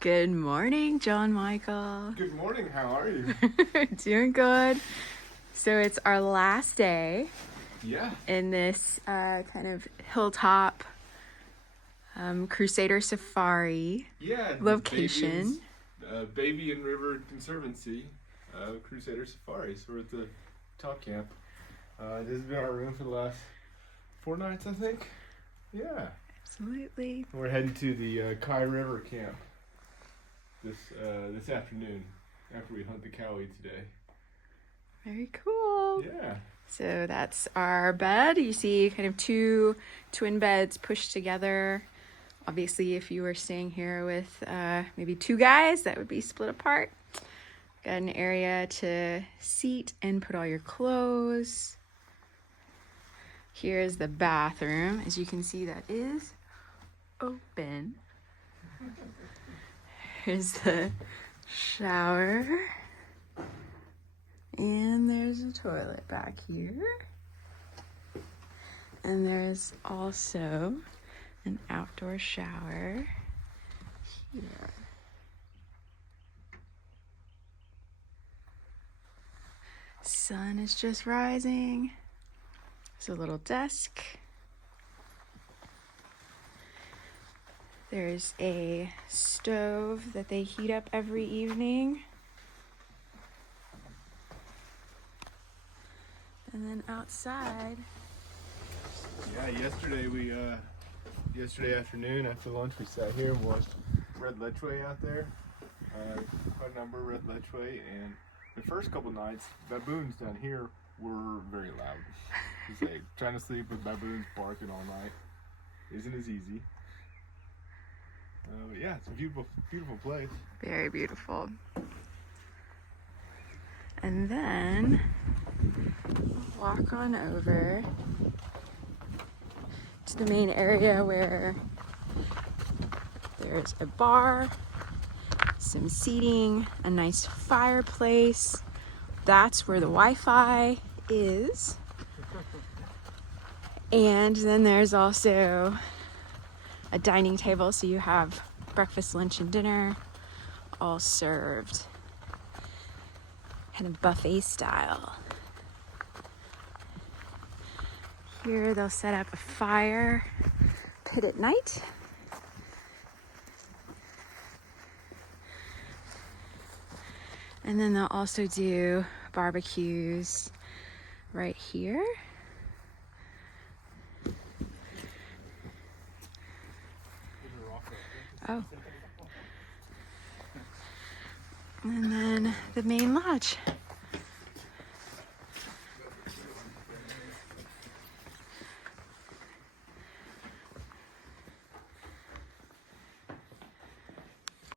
Good morning, John Michael. Good morning, how are you? Doing good. So it's our last day Yeah. in this kind of hilltop Crusader safari Yeah. location. Baby and River Conservancy, Crusader Safari. So we're at the top camp. This has been our room for the last 4 nights, I think. Yeah. Absolutely. We're heading to the Kai River camp this afternoon after we hunt the cowie today. Very cool. Yeah. So that's our bed. You see kind of two twin beds pushed together. Obviously, if you were staying here with maybe 2 guys, that would be split apart. Got an area to seat and put all your clothes. Here's the bathroom. As you can see, that is open. Here's the shower. And there's a toilet back here. And there's also an outdoor shower here. Sun is just rising. There's a little desk. There's a stove that they heat up every evening. And then outside. Yeah, yesterday afternoon after lunch we sat here and watched red lechwe out there. Quite a number of red lechwe, and the first couple nights, baboons down here were very loud. It's like trying to sleep with baboons barking all night isn't as easy. But yeah, it's a beautiful, beautiful place. Very beautiful. And then walk on over to the main area where there's a bar, some seating, a nice fireplace. That's where the Wi-Fi is. And then there's also a dining table, so you have breakfast, lunch, and dinner all served kind of buffet style. Here they'll set up a fire pit at night. And then they'll also do barbecues right here. Oh. And then the main lodge.